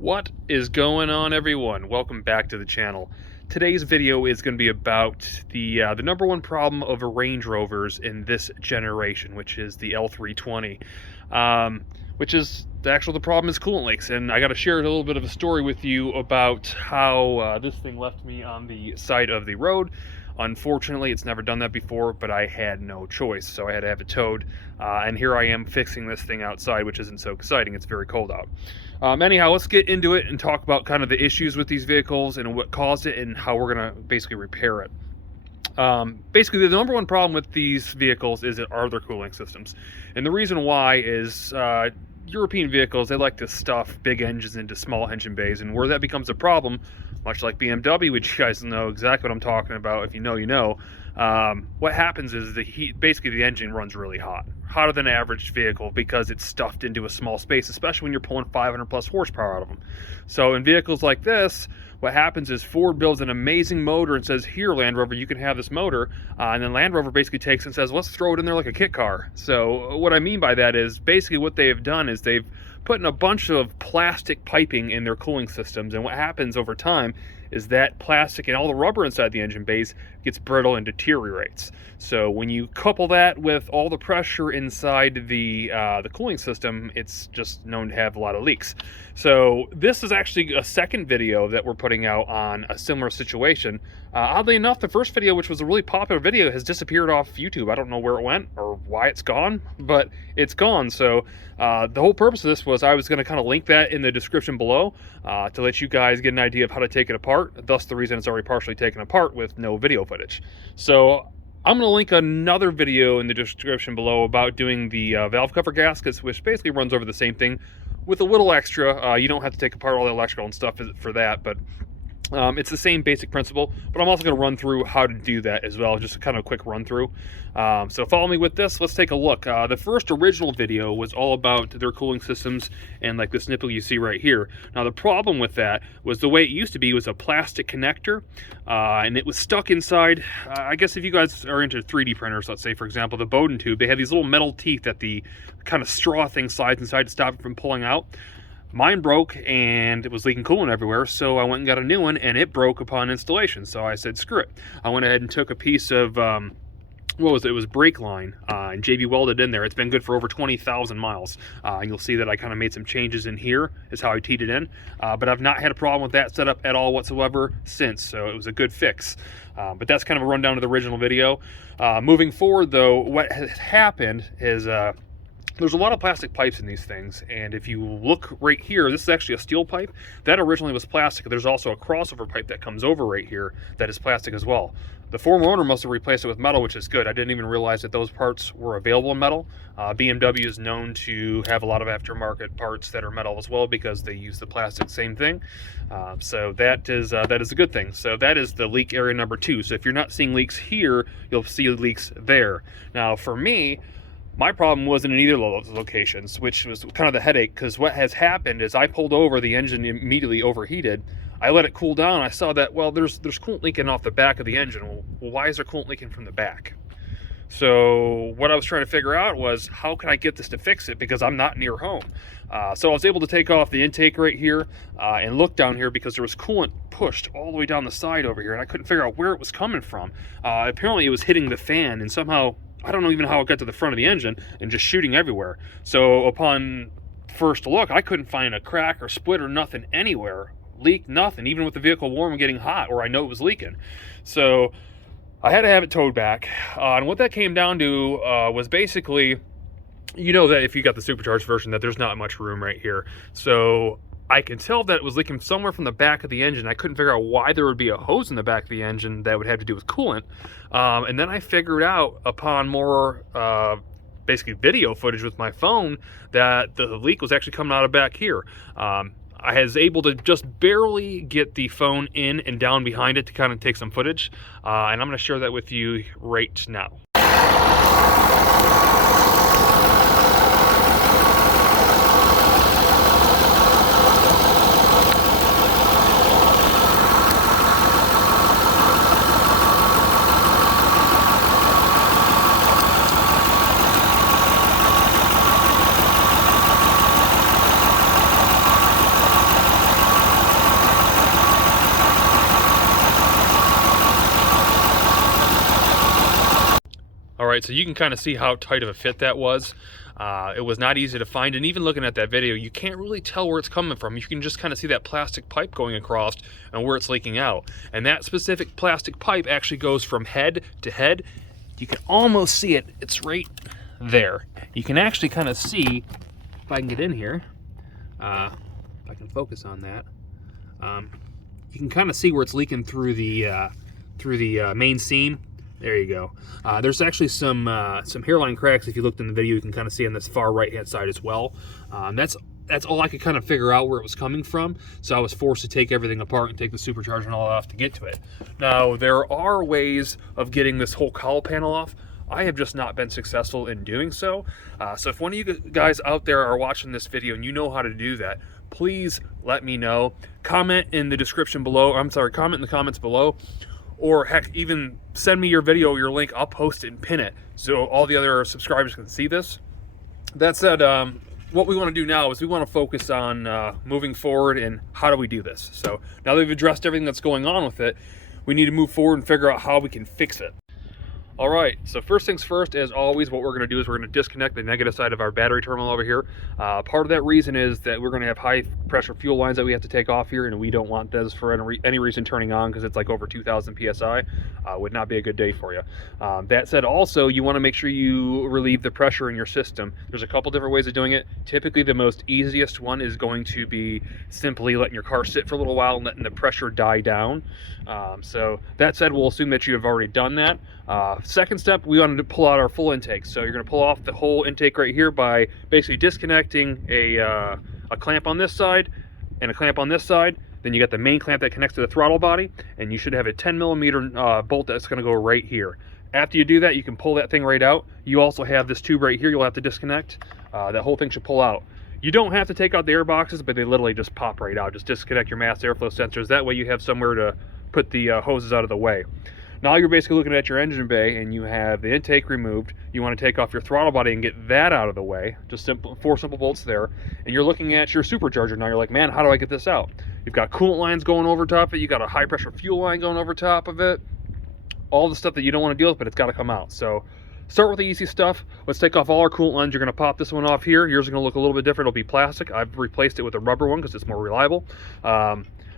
What is going on, everyone? Welcome back to the channel. Today's video is going to be about the number one problem of Range Rovers in this generation, which is the L320, which is the problem is coolant leaks. And I got to share a little bit of a story with you about how this thing left me on the side of the road. Unfortunately, it's never done that before, but I had no choice, so I had to have it towed. And here I am fixing this thing outside, which isn't so exciting. It's very cold out. Anyhow, let's get into it and talk about kind of the issues with these vehicles and what caused it and how we're going to basically repair it. Basically, the number one problem with these vehicles are their cooling systems. And the reason why is European vehicles, they like to stuff big engines into small engine bays, and where that becomes a problem, much like BMW, which you guys know exactly what I'm talking about. If you know, you know. What happens is basically the engine runs really hot, hotter than an average vehicle, because it's stuffed into a small space, especially when you're pulling 500 plus horsepower out of them. So in vehicles like this, what happens is Ford builds an amazing motor and says, here, Land Rover, you can have this motor. And then Land Rover basically takes it and says, let's throw it in there like a kit car. So what I mean by that is basically what they have done is they've put in a bunch of plastic piping in their cooling systems. And what happens over time is that plastic and all the rubber inside the engine bays gets brittle and deteriorates. So when you couple that with all the pressure inside the cooling system, it's just known to have a lot of leaks. So this is actually a second video that we're putting out on a similar situation. Oddly enough, the first video, which was a really popular video, has disappeared off YouTube. I don't know where it went or why it's gone, but it's gone. So the whole purpose of this was I was going to kind of link that in the description below to let you guys get an idea of how to take it apart. Thus the reason it's already partially taken apart with no video footage. So I'm going to link another video in the description below about doing the valve cover gaskets, which basically runs over the same thing with a little extra. You don't have to take apart all the electrical and stuff for that, but it's the same basic principle. But I'm also going to run through how to do that as well, just a kind of quick run through. So follow me with this. Let's take a look. The first original video was all about their cooling systems and like this nipple you see right here. Now the problem with that was the way it used to be was a plastic connector, and it was stuck inside. I guess if you guys are into 3D printers, let's say for example the Bowden tube, they have these little metal teeth that the kind of straw thing slides inside to stop it from pulling out. Mine broke and it was leaking coolant everywhere, so I went and got a new one, and it broke upon installation. So I said, screw it. I went ahead and took a piece of, what was it? It was brake line, and JB welded in there. It's been good for over 20,000 miles. And you'll see that I kind of made some changes in here, is how I teed it in. But I've not had a problem with that setup at all whatsoever since, so it was a good fix. But that's kind of a rundown of the original video. Moving forward, though, what has happened is there's a lot of plastic pipes in these things, and if you look right here, this is actually a steel pipe. That originally was plastic. There's also a crossover pipe that comes over right here that is plastic as well. The former owner must have replaced it with metal, which is good. I didn't even realize that those parts were available in metal. BMW is known to have a lot of aftermarket parts that are metal as well because they use the plastic, same thing. So that is a good thing. So that is the leak area number 2. So if you're not seeing leaks here, you'll see leaks there. Now for me, my problem wasn't in either of those locations, which was kind of the headache, because what has happened is I pulled over, the engine immediately overheated. I let it cool down. I saw that, well, there's coolant leaking off the back of the engine. Well, why is there coolant leaking from the back? So what I was trying to figure out was, how can I get this to fix it, because I'm not near home. So I was able to take off the intake right here and look down here, because there was coolant pushed all the way down the side over here, and I couldn't figure out where it was coming from. Apparently it was hitting the fan, and somehow, I don't know even how it got to the front of the engine and just shooting everywhere. So upon first look, I couldn't find a crack or split or nothing anywhere. Leak, nothing, even with the vehicle warm and getting hot, or I know it was leaking. So I had to have it towed back. And what that came down to was basically, you know that if you got the supercharged version, that there's not much room right here. So I can tell that it was leaking somewhere from the back of the engine. I couldn't figure out why there would be a hose in the back of the engine that would have to do with coolant. And then I figured out upon more basically video footage with my phone that the leak was actually coming out of back here. I was able to just barely get the phone in and down behind it to kind of take some footage. And I'm going to share that with you right now. right, so you can kind of see how tight of a fit that was. It was not easy to find, and even looking at that video, you can't really tell where it's coming from. You can just kind of see that plastic pipe going across and where it's leaking out. And that specific plastic pipe actually goes from head to head. You can almost see it. It's right there. You can actually kind of see, if I can get in here, if I can focus on that, you can kind of see where it's leaking through the main seam. There you go. There's actually some hairline cracks. If you looked in the video, you can kind of see on this far right-hand side as well. That's all I could kind of figure out where it was coming from. So I was forced to take everything apart and take the supercharger and all off to get to it. Now, there are ways of getting this whole cowl panel off. I have just not been successful in doing so. So if one of you guys out there are watching this video and you know how to do that, please let me know. Comment in the description below. Comment in the comments below. Or heck, even send me your video, your link. I'll post it and pin it so all the other subscribers can see this. That said, what we want to do now is we want to focus on moving forward and how do we do this. So now that we've addressed everything that's going on with it, we need to move forward and figure out how we can fix it. All right, so first things first, as always, what we're going to do is we're going to disconnect the negative side of our battery terminal over here. Part of that reason is that we're going to have high pressure fuel lines that we have to take off here, and we don't want those for any reason turning on because it's like over 2,000 PSI. Would not be a good day for you. That said, also, you want to make sure you relieve the pressure in your system. There's a couple different ways of doing it. Typically, the most easiest one is going to be simply letting your car sit for a little while and letting the pressure die down. So that said, we'll assume that you have already done that. Second step, we wanted to pull out our full intake. So you're going to pull off the whole intake right here by basically disconnecting a clamp on this side and a clamp on this side. Then you got the main clamp that connects to the throttle body, and you should have a 10mm bolt that's going to go right here. After you do that, you can pull that thing right out. You also have this tube right here you'll have to disconnect. That whole thing should pull out. You don't have to take out the air boxes, but they literally just pop right out. Just disconnect your mass airflow sensors. That way you have somewhere to put the hoses out of the way. Now you're basically looking at your engine bay and you have the intake removed. You want to take off your throttle body and get that out of the way. Just four simple bolts there. And you're looking at your supercharger. Now you're like, man, how do I get this out? You've got coolant lines going over top of it. You got a high pressure fuel line going over top of it. All the stuff that you don't want to deal with, but it's got to come out. So start with the easy stuff. Let's take off all our coolant lines. You're going to pop this one off here. Yours is going to look a little bit different. It'll be plastic. I've replaced it with a rubber one because it's more reliable.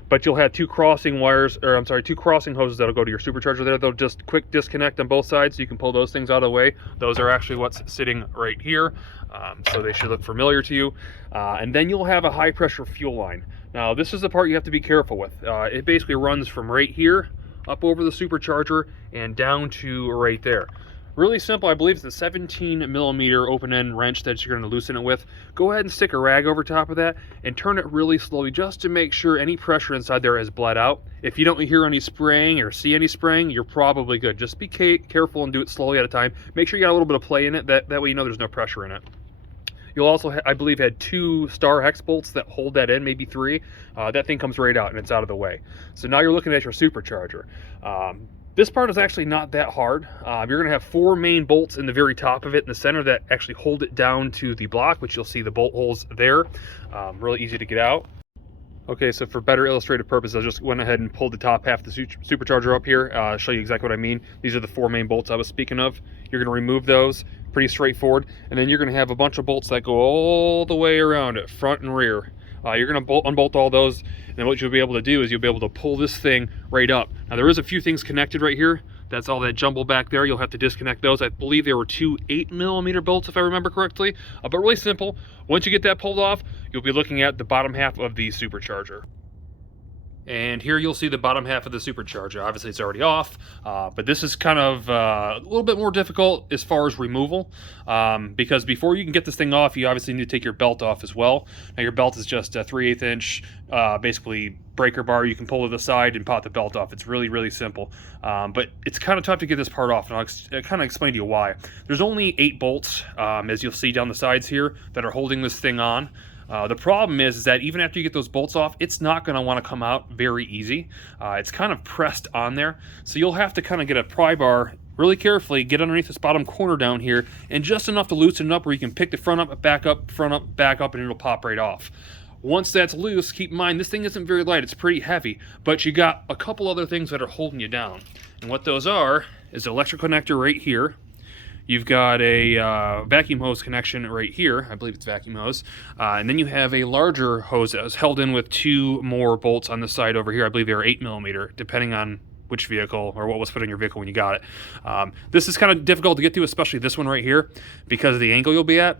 But you'll have two crossing hoses that'll go to your supercharger there. They'll just quick disconnect on both sides so you can pull those things out of the way. Those are actually what's sitting right here. So they should look familiar to you. And then you'll have a high pressure fuel line. Now this is the part you have to be careful with. It basically runs from right here up over the supercharger and down to right there. Really simple. I believe it's a 17mm open-end wrench that you're going to loosen it with. Go ahead and stick a rag over top of that and turn it really slowly just to make sure any pressure inside there has bled out. If you don't hear any spraying or see any spraying, you're probably good. Just be careful and do it slowly at a time. Make sure you got a little bit of play in it. That way you know there's no pressure in it. You'll also, I believe, had 2 star hex bolts that hold that in, maybe 3. That thing comes right out and it's out of the way. So now you're looking at your supercharger. This part is actually not that hard. You're going to have 4 main bolts in the very top of it in the center that actually hold it down to the block, which you'll see the bolt holes there. Really easy to get out. Okay, so for better illustrative purposes, I just went ahead and pulled the top half of the supercharger up here. I'll show you exactly what I mean. These are the 4 main bolts I was speaking of. You're going to remove those, pretty straightforward. And then you're going to have a bunch of bolts that go all the way around it, front and rear. You're going to unbolt all those, and then what you'll be able to do is you'll be able to pull this thing right up. Now there is a few things connected right here. That's all that jumble back there. You'll have to disconnect those. I believe there were 2 8mm bolts if I remember correctly, but really simple. Once you get that pulled off, you'll be looking at the bottom half of the supercharger. And here you'll see the bottom half of the supercharger. Obviously it's already off, but this is kind of a little bit more difficult as far as removal, because before you can get this thing off, you obviously need to take your belt off as well. Now your belt is just a 3/8 inch, basically breaker bar. You can pull to the side and pop the belt off. It's really, really simple, but it's kind of tough to get this part off, and I'll kind of explain to you why. There's only 8 bolts, as you'll see down the sides here, that are holding this thing on. The problem is that even after you get those bolts off, it's not going to want to come out very easy. It's kind of pressed on there, so you'll have to kind of get a pry bar really carefully, get underneath this bottom corner down here, and just enough to loosen it up where you can pick the front up, back up, front up, back up, and it'll pop right off. Once that's loose, keep in mind this thing isn't very light, it's pretty heavy, but you got a couple other things that are holding you down. And what those are is the electric connector right here. you've got a vacuum hose connection right here. I believe it's vacuum hose. And then you have a larger hose that was held in with 2 more bolts on the side over here. I believe they are 8mm, depending on which vehicle or what was put in your vehicle when you got it. This is kind of difficult to get to, especially this one right here, because of the angle you'll be at.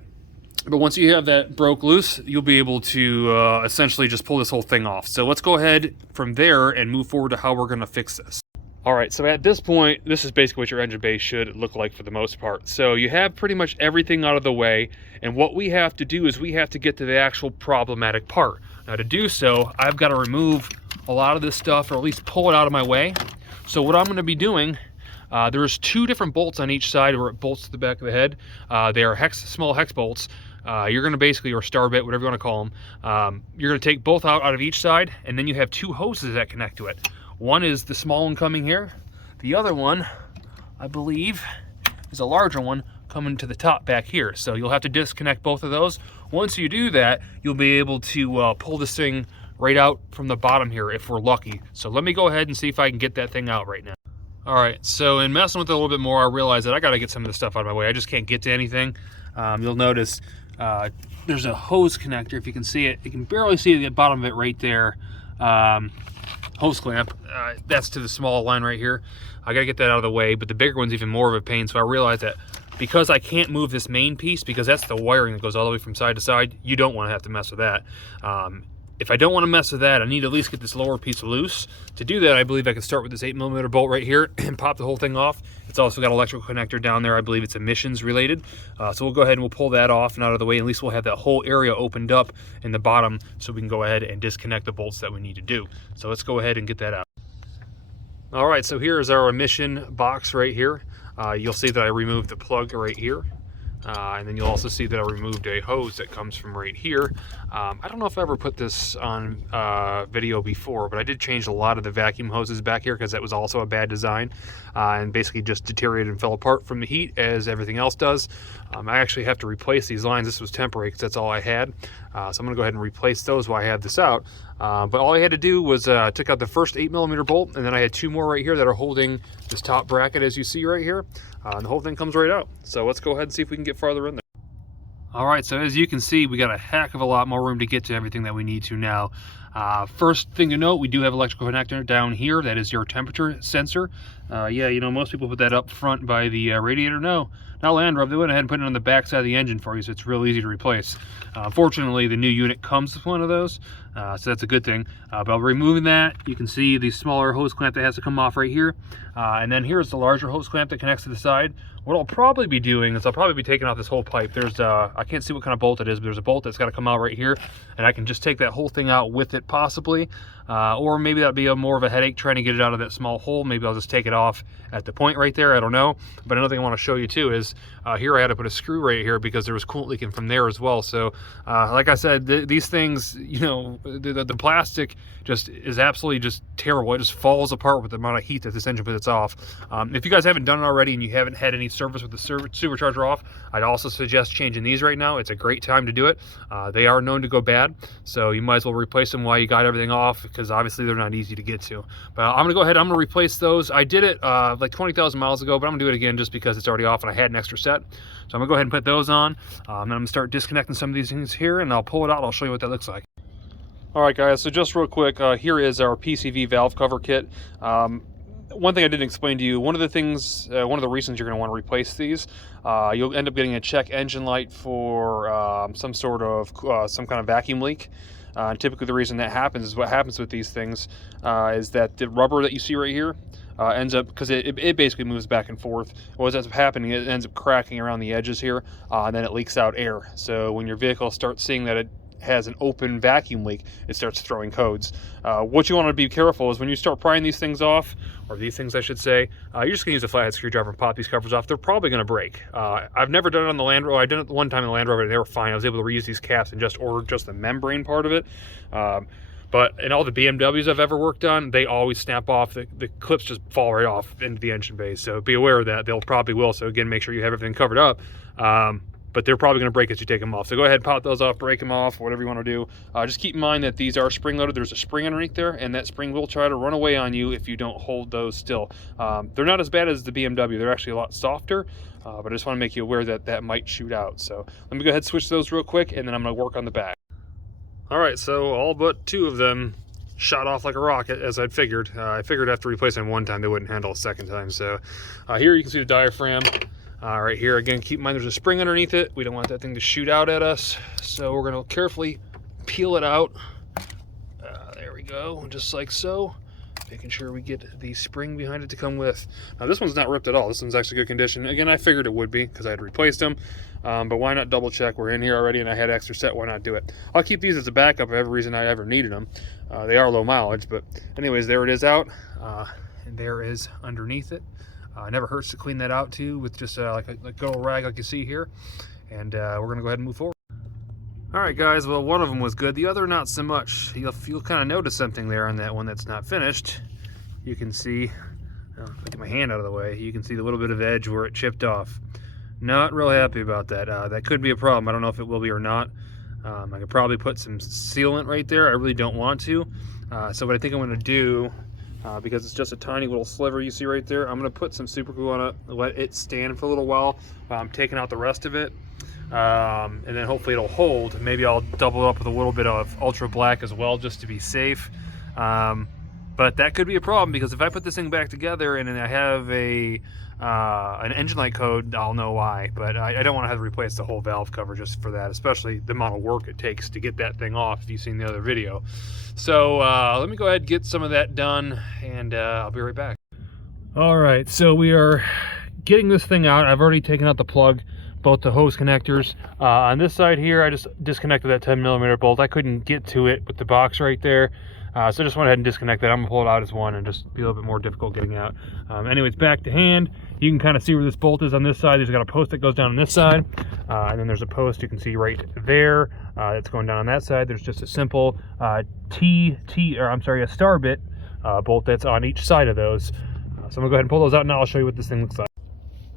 But once you have that broke loose, you'll be able to essentially just pull this whole thing off. So let's go ahead from there and move forward to how we're going to fix this. All right, so at this point, this is basically what your engine bay should look like for the most part. So you have pretty much everything out of the way, and what we have to do is we have to get to the actual problematic part. Now to do so, I've got to remove a lot of this stuff, or at least pull it out of my way. So what I'm going to be doing, there's 2 different bolts on each side where it bolts to the back of the head. They are small hex bolts. You're going to basically, or star bit, whatever you want to call them, you're going to take both out of each side, and then you have 2 hoses that connect to it. One is the small one coming here. The other one, I believe, is a larger one coming to the top back here. So you'll have to disconnect both of those. Once you do that, you'll be able to pull this thing right out from the bottom here if we're lucky. So let me go ahead and see if I can get that thing out right now. All right, so in messing with it a little bit more, I realized that I got to get some of this stuff out of my way. I just can't get to anything. You'll notice there's a hose connector. If you can see it, you can barely see the bottom of it right there. Hose clamp, that's to the small line right here. I gotta get that out of the way, but the bigger one's even more of a pain. So I realized that because I can't move this main piece, because that's the wiring that goes all the way from side to side, you don't want to have to mess with that. If I don't want to mess with that, I need to at least get this lower piece loose. To do that, I believe I can start with this 8mm bolt right here and pop the whole thing off. It's also got an electrical connector down there. I believe it's emissions related. So we'll go ahead and we'll pull that off and out of the way. At least we'll have that whole area opened up in the bottom so we can go ahead and disconnect the bolts that we need to do. So let's go ahead and get that out. All right, so here's our emission box right here. You'll see that I removed the plug right here. And then you'll also see that I removed a hose that comes from right here. I don't know if I ever put this on video before, but I did change a lot of the vacuum hoses back here because that was also a bad design and basically just deteriorated and fell apart from the heat as everything else does. I actually have to replace these lines. This was temporary because that's all I had. So I'm going to go ahead and replace those while I have this out. But all I had to do was took out the first 8mm bolt, and then I had 2 more right here that are holding this top bracket as you see right here. And the whole thing comes right out. So let's go ahead and see if we can get farther in there. All right, so as you can see, we got a heck of a lot more room to get to everything that we need to now. First thing to note, we do have electrical connector down here. That is your temperature sensor. Yeah, you know, most people put that up front by the radiator. No, not Land Rover. They went ahead and put it on the back side of the engine for you, so it's real easy to replace. Fortunately, the new unit comes with one of those, so that's a good thing. But removing that, you can see the smaller hose clamp that has to come off right here. And then here's the larger hose clamp that connects to the side. What I'll probably be doing is I'll probably be taking off this whole pipe. There's I can't see what kind of bolt it is, but there's a bolt that's got to come out right here, and I can just take that whole thing out with it possibly. Or maybe that'd be more of a headache trying to get it out of that small hole. Maybe I'll just take it off at the point right there. I don't know. But another thing I want to show you too is here I had to put a screw right here because there was coolant leaking from there as well. So like I said, these things, you know, the plastic just is absolutely just terrible. It just falls apart with the amount of heat that this engine puts off. If you guys haven't done it already and you haven't had any service with the supercharger off, I'd also suggest changing these right now. It's a great time to do it. They are known to go bad, so you might as well replace them while you got everything off, because obviously they're not easy to get to. But I'm gonna go ahead, I'm gonna replace those. I did it like 20,000 miles ago, but I'm gonna do it again just because it's already off and I had an extra set. So I'm gonna go ahead and put those on. Then I'm gonna start disconnecting some of these things here, and I'll pull it out. I'll show you what that looks like. All right, guys, so just real quick, here is our PCV valve cover kit. One thing I didn't explain to you, one of the things, one of the reasons you're going to want to replace these, you'll end up getting a check engine light for some sort of, some kind of vacuum leak. Typically the reason that happens is what happens with these things is that the rubber that you see right here ends up, because it basically moves back and forth. What ends up happening, it ends up cracking around the edges here, and then it leaks out air. So when your vehicle starts seeing that it has an open vacuum leak, it starts throwing codes. What you want to be careful is when you start prying these things off, or these things I should say, you're just going to use a flathead screwdriver and pop these covers off. They're probably going to break. I've never done it on the Land Rover. I did it one time in the Land Rover and they were fine. I was able to reuse these caps and just order just the membrane part of it. But in all the BMWs I've ever worked on, they always snap off. The clips just fall right off into the engine bay. So be aware of that. They'll probably will. So again, make sure you have everything covered up. But they're probably going to break as you take them off. So go ahead, pop those off, break them off, whatever you want to do. Just keep in mind that these are spring loaded. There's a spring underneath there, and that spring will try to run away on you if you don't hold those still. They're not as bad as the BMW. They're actually a lot softer, but I just want to make you aware that that might shoot out. So let me go ahead and switch those real quick, and then I'm going to work on the back. All right, so all but 2 of them shot off like a rocket, as I'd figured. I figured after replacing them one time, they wouldn't handle a second time. So here you can see the diaphragm. Right here, again, keep in mind there's a spring underneath it. We don't want that thing to shoot out at us. So we're gonna carefully peel it out. There we go, just like so. Making sure we get the spring behind it to come with. Now this one's not ripped at all. This one's actually good condition. Again, I figured it would be because I had replaced them. But why not double check? We're in here already and I had extra set, why not do it? I'll keep these as a backup if every reason I ever needed them. They are low mileage, but anyways, there it is out. And there is underneath it. Never hurts to clean that out too with just like a good old rag like you see here. And we're gonna go ahead and move forward. All right, guys, well, one of them was good. The other, not so much. You'll kind of notice something there on that one that's not finished. You can see, I'll get my hand out of the way, you can see the little bit of edge where it chipped off. Not real happy about that. That could be a problem. I don't know if it will be or not. I could probably put some sealant right there. I really don't want to. So what I think I'm gonna do, because it's just a tiny little sliver you see right there, I'm gonna put some super glue on it, let it stand for a little while I'm taking out the rest of it. And then hopefully it'll hold. Maybe I'll double it up with a little bit of ultra black as well, just to be safe. But that could be a problem, because if I put this thing back together and then I have an engine light code, I'll know why. But I don't want to have to replace the whole valve cover just for that, especially the amount of work it takes to get that thing off if you've seen the other video. So let me go ahead and get some of that done, and I'll be right back. All right, so we are getting this thing out. I've already taken out the plug, both the hose connectors. On this side here, I just disconnected that 10mm bolt. I couldn't get to it with the box right there. So I just went ahead and disconnect that. I'm gonna pull it out as one and just be a little bit more difficult getting out. Anyways, back to hand. You can kind of see where this bolt is on this side. There's got a post that goes down on this side. And then there's a post you can see right there that's going down on that side. There's just a simple a star bit bolt that's on each side of those. So I'm gonna go ahead and pull those out now. I'll show you what this thing looks like.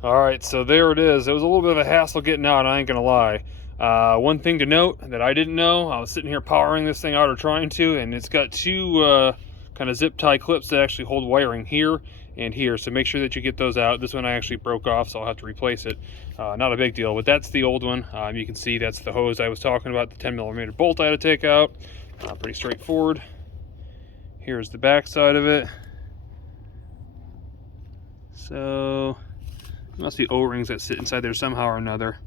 All right, so there it is. It was a little bit of a hassle getting out, I ain't gonna lie. One thing to note that I didn't know, I was sitting here powering this thing out, or trying to, and it's got 2 kind of zip tie clips that actually hold wiring here and here, so make sure that you get those out. This one I actually broke off, so I'll have to replace it. Not a big deal, but that's the old one. You can see that's the hose I was talking about, the 10mm bolt I had to take out. Pretty straightforward. Here's the back side of it. So must be O-rings that sit inside there somehow or another.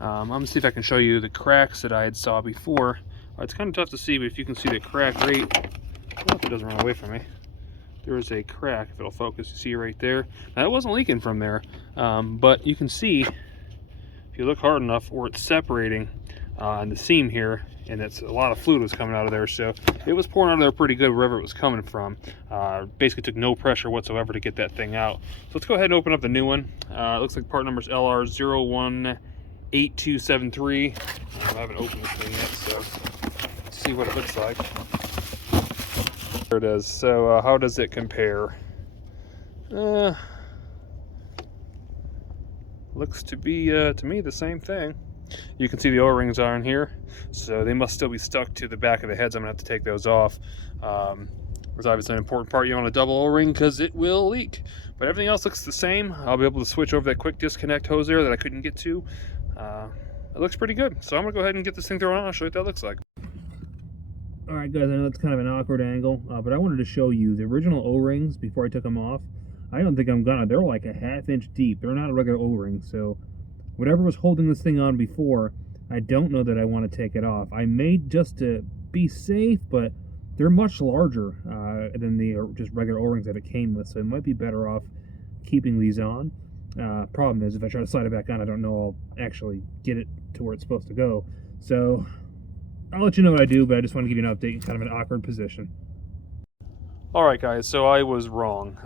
I'm gonna see if I can show you the cracks that I had saw before. It's kind of tough to see, but if you can see the crack right, I hope it doesn't run away from me. There is a crack, if it'll focus, you see right there. Now it wasn't leaking from there, but you can see, if you look hard enough, where it's separating in the seam here, and it's a lot of fluid was coming out of there, so it was pouring out of there pretty good wherever it was coming from. Basically took no pressure whatsoever to get that thing out. So let's go ahead and open up the new one. It looks like part number is LR018273. I haven't opened this thing yet, so let's see what it looks like. There it is. So how does it compare? Looks to be to me the same thing. You can see the O-rings are in here, so they must still be stuck to the back of the heads. I'm gonna have to take those off. It's obviously an important part. You want a double O-ring because it will leak, but everything else looks the same. I'll be able to switch over that quick disconnect hose there that I couldn't get to. It looks pretty good, so I'm gonna go ahead and get this thing thrown on. I'll show you what that looks like. All right, guys, I know it's kind of an awkward angle, but I wanted to show you the original O-rings before I took them off. I don't think I'm gonna. They're like a ½ inch deep. They're not a regular O-ring, so whatever was holding this thing on before, I don't know that I want to take it off. I may, just to be safe, but they're much larger than the just regular O-rings that it came with, so it might be better off keeping these on. Problem is, if I try to slide it back on, I don't know I'll actually get it to where it's supposed to go. So I'll let you know what I do, but I just want to give you an update in kind of an awkward position. All right, guys, so I was wrong.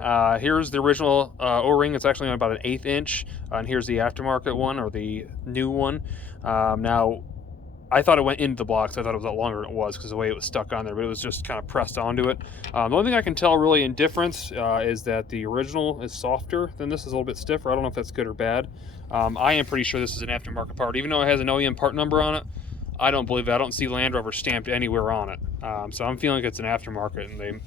Here's the original O-ring. It's actually on about an 1/8 inch, and here's the aftermarket one, or the new one. Now, I thought it went into the block, so I thought it was a lot longer than it was because the way it was stuck on there, but it was just kind of pressed onto it. The only thing I can tell really in difference is that the original is softer than this, is a little bit stiffer. I don't know if that's good or bad. I am pretty sure this is an aftermarket part. Even though it has an OEM part number on it, I don't believe it. I don't see Land Rover stamped anywhere on it. So I'm feeling like it's an aftermarket, and they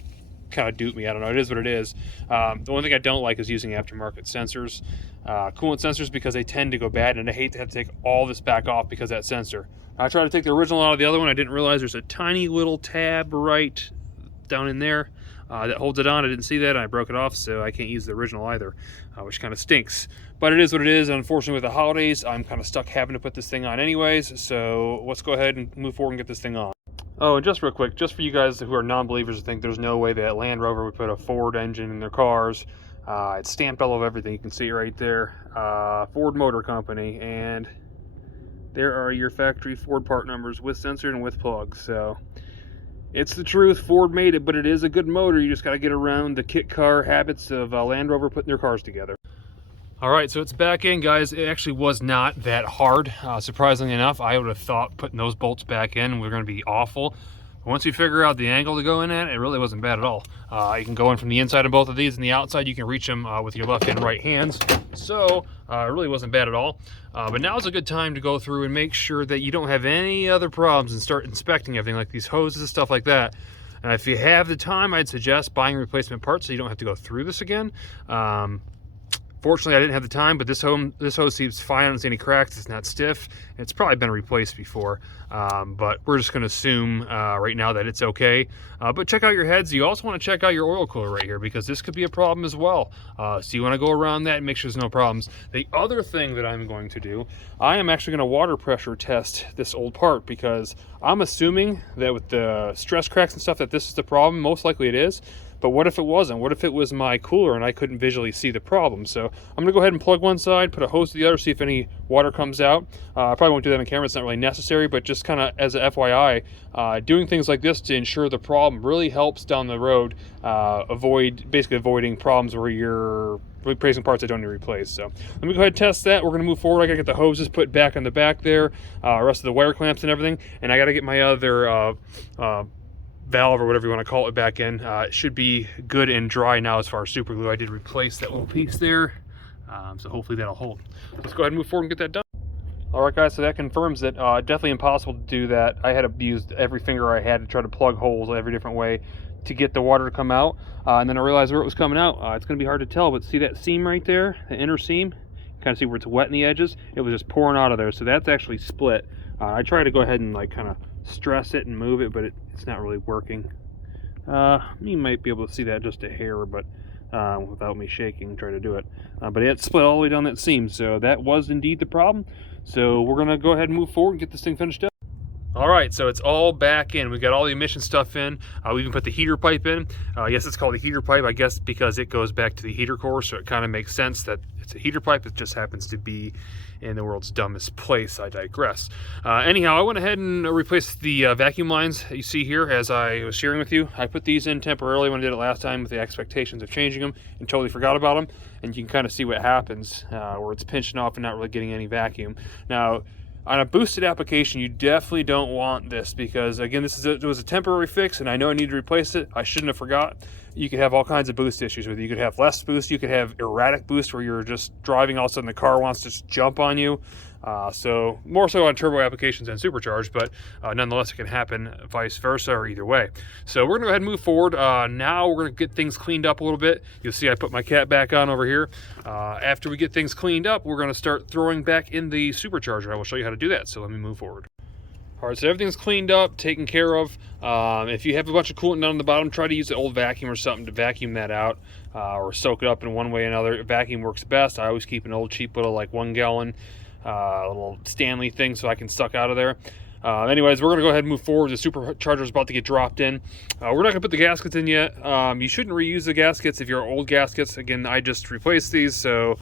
kind of duped me. I don't know. It is what it is. The one thing I don't like is using aftermarket sensors, coolant sensors, because they tend to go bad, and I hate to have to take all this back off because of that sensor. I tried to take the original out of the other one. I didn't realize there's a tiny little tab right down in there that holds it on. I didn't see that, and I broke it off, so I can't use the original either, which kind of stinks. But it is what it is. Unfortunately, with the holidays, I'm kind of stuck having to put this thing on anyways, so let's go ahead and move forward and get this thing on. Oh, and just real quick, just for you guys who are non-believers who think there's no way that Land Rover would put a Ford engine in their cars, it's stamped all over everything. You can see it right there. Ford Motor Company, and there are your factory Ford part numbers with sensor and with plugs. So it's the truth. Ford made it, but it is a good motor. You just got to get around the kit car habits of Land Rover putting their cars together. All right, so it's back in, guys. It actually was not that hard, surprisingly enough. I would have thought putting those bolts back in were going to be awful. But once you figure out the angle to go in at, it really wasn't bad at all. You can go in from the inside of both of these, and the outside you can reach them with your left and right hands. So it really wasn't bad at all. But now's a good time to go through and make sure that you don't have any other problems and start inspecting everything, like these hoses and stuff like that. And if you have the time, I'd suggest buying replacement parts so you don't have to go through this again. Fortunately, I didn't have the time, but this hose seems fine. I don't see any cracks. It's not stiff. It's probably been replaced before, but we're just going to assume right now that it's okay. But check out your heads. You also want to check out your oil cooler right here, because this could be a problem as well. So you want to go around that and make sure there's no problems. The other thing that I'm going to do, I am actually going to water pressure test this old part, because I'm assuming that with the stress cracks and stuff that this is the problem. Most likely it is. But what if it wasn't? What if it was my cooler and I couldn't visually see the problem? So I'm gonna go ahead and plug one side, put a hose to the other, see if any water comes out. I probably won't do that on camera, it's not really necessary, but just kind of as a FYI, doing things like this to ensure the problem really helps down the road, basically avoiding problems where you're replacing parts that don't need to replace. So let me go ahead and test that. We're gonna move forward. I gotta get the hoses put back on the back there, rest of the wire clamps and everything, and I gotta get my other valve or whatever you want to call it back in. It should be good and dry now as far as super glue. I did replace that little piece there, so hopefully that'll hold. Let's go ahead and move forward and get that done. All right, guys, so that confirms that definitely impossible to do that. I had to use every finger I had to try to plug holes every different way to get the water to come out, and then I realized where it was coming out. It's going to be hard to tell, but see that seam right there, the inner seam? You kind of see where it's wet in the edges? It was just pouring out of there, so that's actually split. I tried to go ahead and like kind of stress it and move it, but it's not really working. You might be able to see that just a hair, but without me shaking, try to do it. But it split all the way down that seam, so that was indeed the problem. So we're gonna go ahead and move forward and get this thing finished up. All right, so it's all back in. We got all the emission stuff in. We even put the heater pipe in. Yes, it's called a heater pipe, I guess, because it goes back to the heater core, so it kind of makes sense that it's a heater pipe. It just happens to be in the world's dumbest place. I digress. Anyhow, I went ahead and replaced the vacuum lines that you see here as I was sharing with you. I put these in temporarily when I did it last time with the expectations of changing them and totally forgot about them. And you can kind of see what happens where it's pinching off and not really getting any vacuum. Now, on a boosted application, you definitely don't want this because, again, it was a temporary fix, and I know I need to replace it. I shouldn't have forgot. You could have all kinds of boost issues with it. You could have less boost. You could have erratic boost where you're just driving, all of a sudden the car wants to just jump on you. So more so on turbo applications than supercharged, but nonetheless, it can happen vice versa or either way. So we're gonna go ahead and move forward. Now we're gonna get things cleaned up a little bit. You'll see I put my cat back on over here. After we get things cleaned up, we're gonna start throwing back in the supercharger. I will show you how to do that, so let me move forward. All right, so everything's cleaned up, taken care of. If you have a bunch of coolant down on the bottom, try to use an old vacuum or something to vacuum that out or soak it up in one way or another. Vacuum works best. I always keep an old cheap little like 1 gallon little Stanley thing so I can suck out of there. Anyways, we're going to go ahead and move forward. The supercharger is about to get dropped in. We're not going to put the gaskets in yet. You shouldn't reuse the gaskets if you're old gaskets. Again, I just replaced these, so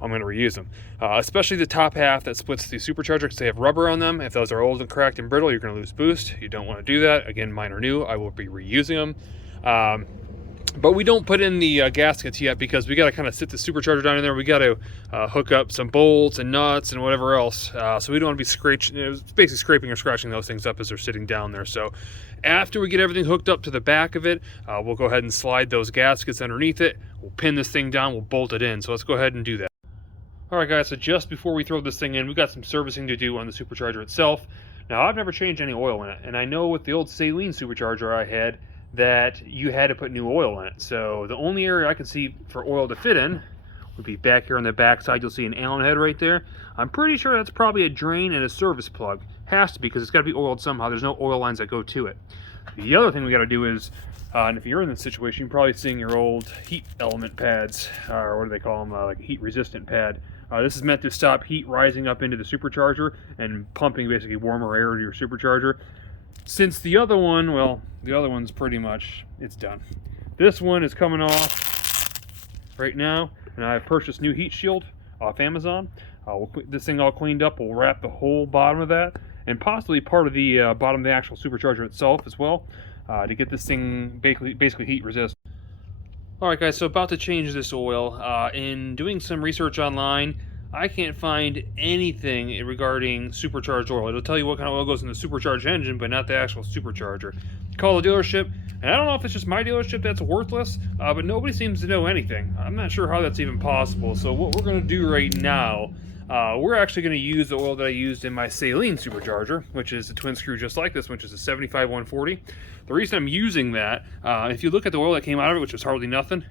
I'm going to reuse them. Especially the top half that splits the supercharger because they have rubber on them. If those are old and cracked and brittle, you're going to lose boost. You don't want to do that. Again, mine are new. I will be reusing them. But we don't put in the gaskets yet because we got to kind of sit the supercharger down in there. We got to hook up some bolts and nuts and whatever else. So we don't want to be basically scraping or scratching those things up as they're sitting down there. So after we get everything hooked up to the back of it, we'll go ahead and slide those gaskets underneath it. We'll pin this thing down. We'll bolt it in. So let's go ahead and do that. All right, guys. So just before we throw this thing in, we've got some servicing to do on the supercharger itself. Now, I've never changed any oil in it. And I know with the old saline supercharger I had, that you had to put new oil in it. So the only area I could see for oil to fit in would be back here on the back side. You'll see an Allen head right there. I'm pretty sure that's probably a drain and a service plug. Has to be, because it's got to be oiled somehow. There's no oil lines that go to it. The other thing we got to do is, and if you're in this situation, you're probably seeing your old heat element pads, or what do they call them, like a heat resistant pad. This is meant to stop heat rising up into the supercharger and pumping basically warmer air to your supercharger. Since the other one, well, the other one's pretty much, it's done. This one is coming off right now, and I've purchased new heat shield off Amazon. We'll get this thing all cleaned up. We'll wrap the whole bottom of that, and possibly part of the bottom of the actual supercharger itself as well, to get this thing basically heat resistant. Alright guys, so about to change this oil. In doing some research online, I can't find anything regarding supercharged oil. It'll tell you what kind of oil goes in the supercharged engine, but not the actual supercharger. Call the dealership, and I don't know if it's just my dealership that's worthless, but nobody seems to know anything. I'm not sure how that's even possible. So what we're going to do right now, we're actually going to use the oil that I used in my saline supercharger, which is a twin screw just like this, which is a 75-140. The reason I'm using that, if you look at the oil that came out of it, which was hardly nothing,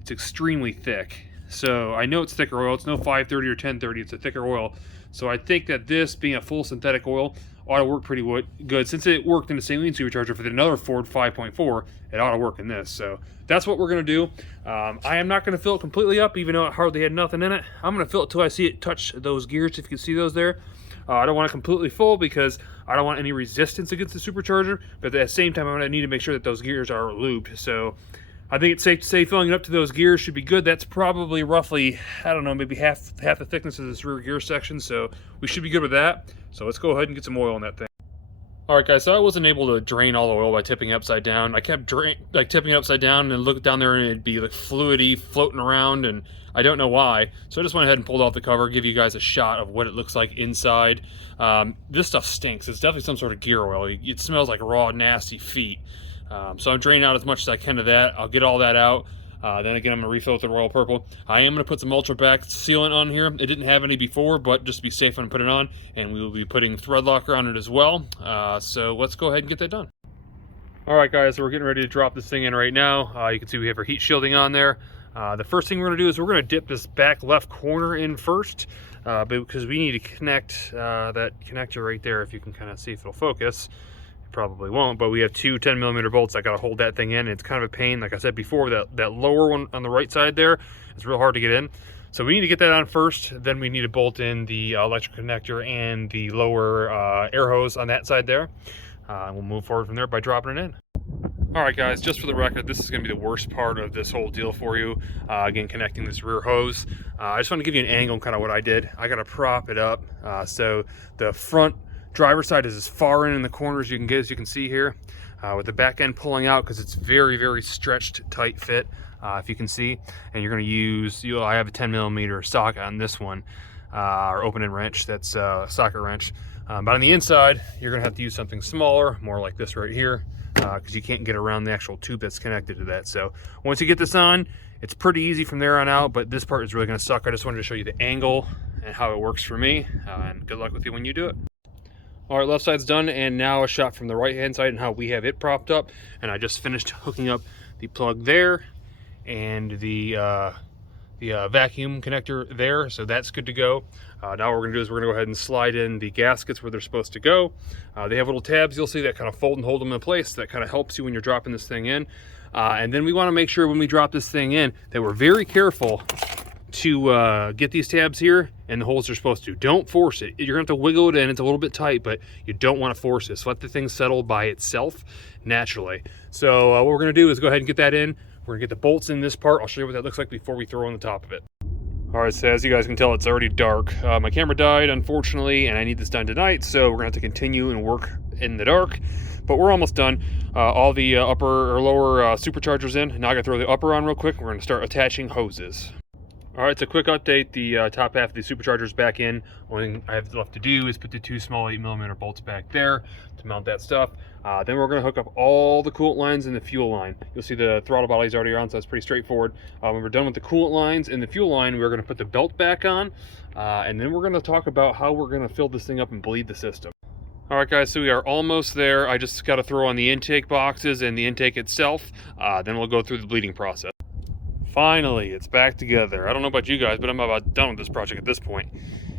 it's extremely thick. So I know it's thicker oil. It's no 530 or 1030. It's a thicker oil. So I think that this, being a full synthetic oil, ought to work pretty good. Since it worked in the saline supercharger for another Ford 5.4, it ought to work in this. So that's what we're going to do. I am not going to fill it completely up, even though it hardly had nothing in it. I'm going to fill it till I see it touch those gears, if you can see those there. I don't want it completely full because I don't want any resistance against the supercharger, but at the same time, I'm going to need to make sure that those gears are lubed. So I think it's safe to say filling it up to those gears should be good. That's probably roughly, I don't know, maybe half the thickness of this rear gear section, so we should be good with that. So let's go ahead and get some oil in that thing. Alright guys, so I wasn't able to drain all the oil by tipping it upside down. I kept tipping it upside down and look down there and it'd be like fluidy floating around, and I don't know why. So I just went ahead and pulled off the cover, give you guys a shot of what it looks like inside. This stuff stinks. It's definitely some sort of gear oil. It smells like raw, nasty feet. So I'm draining out as much as I can of that. I'll get all that out. Then again, I'm going to refill with the Royal Purple. I am going to put some Ultra Back sealant on here. It didn't have any before, but just to be safe, I'm going to put it on. And we will be putting thread locker on it as well. So let's go ahead and get that done. Alright guys, so we're getting ready to drop this thing in right now. You can see we have our heat shielding on there. The first thing we're going to do is we're going to dip this back left corner in first. Because we need to connect that connector right there, if you can kind of see if it'll focus. Probably won't, but we have two 10mm bolts. I got to hold that thing in. It's kind of a pain. Like I said before, that lower one on the right side there, it's real hard to get in. So we need to get that on first. Then we need to bolt in the electric connector and the lower air hose on that side there. We'll move forward from there by dropping it in. Alright guys, just for the record, this is going to be the worst part of this whole deal for you. Again, connecting this rear hose. I just want to give you an angle on kind of what I did. I got to prop it up so the front driver's side is as far in the corner as you can get, as you can see here, with the back end pulling out because it's very stretched tight fit, if you can see. And you're going to use, I have a 10mm socket on this one, or open end wrench. That's a socket wrench. But on the inside, you're going to have to use something smaller, more like this right here, because you can't get around the actual tube that's connected to that. So once you get this on, it's pretty easy from there on out, but this part is really going to suck. I just wanted to show you the angle and how it works for me, and good luck with you when you do it. Alright, left side's done, and now a shot from the right hand side and how we have it propped up. And I just finished hooking up the plug there and the vacuum connector there, so that's good to go. Now what we're going to do is we're going to go ahead and slide in the gaskets where they're supposed to go. They have little tabs, you'll see, that kind of fold and hold them in place. That kind of helps you when you're dropping this thing in. And then we want to make sure when we drop this thing in that we're very careful to get these tabs here and the holes are supposed to. Don't force it. You're going to have to wiggle it in. It's a little bit tight, but you don't want to force this. Let the thing settle by itself naturally. So what we're going to do is go ahead and get that in. We're going to get the bolts in this part. I'll show you what that looks like before we throw on the top of it. Alright, so as you guys can tell, it's already dark. My camera died, unfortunately, and I need this done tonight, so we're going to have to continue and work in the dark. But we're almost done. All the upper or lower superchargers in. Now I got to throw the upper on real quick. We're going to start attaching hoses. Alright, so quick update. The top half of the supercharger's back in. Only thing I have left to do is put the two small 8mm bolts back there to mount that stuff. Then we're going to hook up all the coolant lines and the fuel line. You'll see the throttle body's already on, so that's pretty straightforward. When we're done with the coolant lines and the fuel line, we're going to put the belt back on. And then we're going to talk about how we're going to fill this thing up and bleed the system. All right, guys, so we are almost there. I just got to throw on the intake boxes and the intake itself. Then we'll go through the bleeding process. Finally, it's back together. I don't know about you guys, but I'm about done with this project at this point.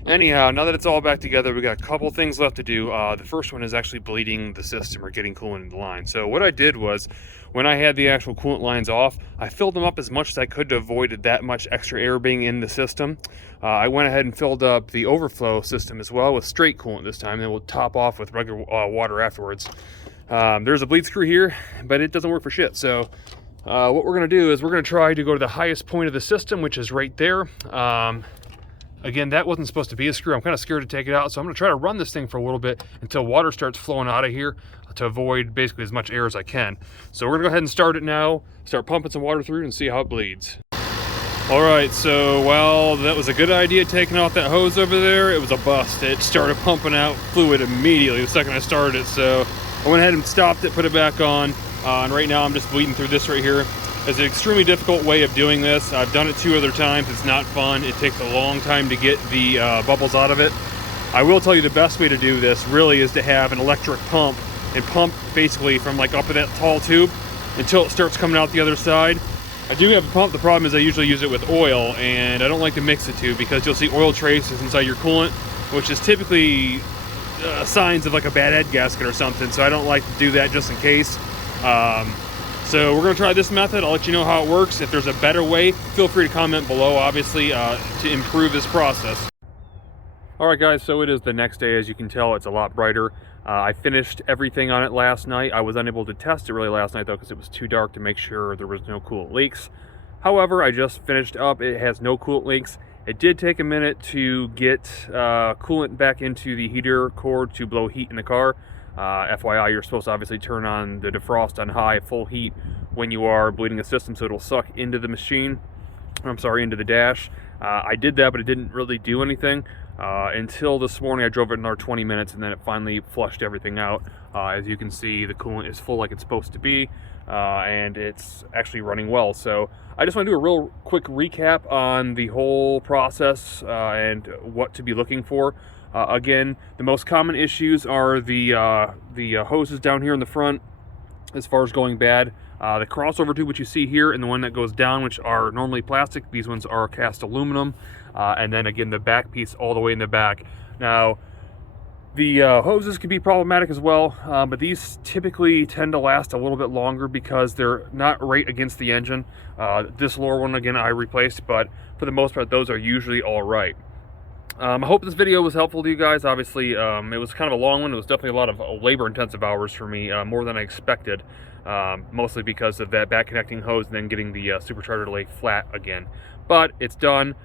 Anyhow, now that it's all back together, we got a couple things left to do. The first one is actually bleeding the system or getting coolant in the line. So what I did was, when I had the actual coolant lines off, I filled them up as much as I could to avoid that much extra air being in the system. I went ahead and filled up the overflow system as well with straight coolant this time, then we'll top off with regular water afterwards. There's a bleed screw here, but it doesn't work for shit. So what we're gonna do is we're gonna try to go to the highest point of the system, which is right there. Again, that wasn't supposed to be a screw. I'm kind of scared to take it out, so I'm gonna try to run this thing for a little bit until water starts flowing out of here to avoid basically as much air as I can. So we're gonna go ahead and start it now, start pumping some water through and see how it bleeds. All right, so while that was a good idea taking off that hose over there, it was a bust. It started pumping out fluid immediately the second I started it. So I went ahead and stopped it, put it back on, and right now I'm just bleeding through this right here. It's an extremely difficult way of doing this. I've done it 2 other times. It's not fun. It takes a long time to get the bubbles out of it. I will tell you the best way to do this really is to have an electric pump and pump basically from like up in that tall tube until it starts coming out the other side. I do have a pump. The problem is I usually use it with oil, and I don't like to mix the two because you'll see oil traces inside your coolant, which is typically signs of like a bad head gasket or something. So I don't like to do that just in case. So we're gonna try this method. I'll let you know how it works. If there's a better way, feel free to comment below, obviously, to improve this process. All right, guys, so it is the next day. As you can tell, it's a lot brighter. I finished everything on it last night. I was unable to test it really last night, though, because it was too dark to make sure there was no coolant leaks. However, I just finished up. It has no coolant leaks. It did take a minute to get coolant back into the heater cord to blow heat in the car. FYI, you're supposed to obviously turn on the defrost on high, full heat, when you are bleeding a system, so it'll suck into the machine. I'm sorry, into the dash. I did that, but it didn't really do anything until this morning. I drove it another 20 minutes, and then it finally flushed everything out. As you can see, the coolant is full like it's supposed to be, and it's actually running well. So I just want to do a real quick recap on the whole process and what to be looking for. Again, the most common issues are the hoses down here in the front as far as going bad. The crossover tube, which you see here, and the one that goes down, which are normally plastic. These ones are cast aluminum. And then again, the back piece all the way in the back. Now, the hoses can be problematic as well, but these typically tend to last a little bit longer because they're not right against the engine. This lower one, again, I replaced, but for the most part, those are usually all right. I hope this video was helpful to you guys. Obviously, it was kind of a long one. It was definitely a lot of labor-intensive hours for me, more than I expected, mostly because of that back connecting hose and then getting the supercharger to lay flat again. But it's done.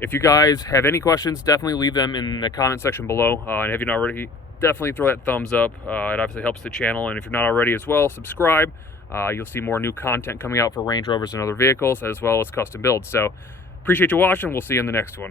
If you guys have any questions, definitely leave them in the comment section below. And if you're not already, definitely throw that thumbs up. It obviously helps the channel. And if you're not already as well, subscribe. You'll see more new content coming out for Range Rovers and other vehicles, as well as custom builds. So appreciate you watching. We'll see you in the next one.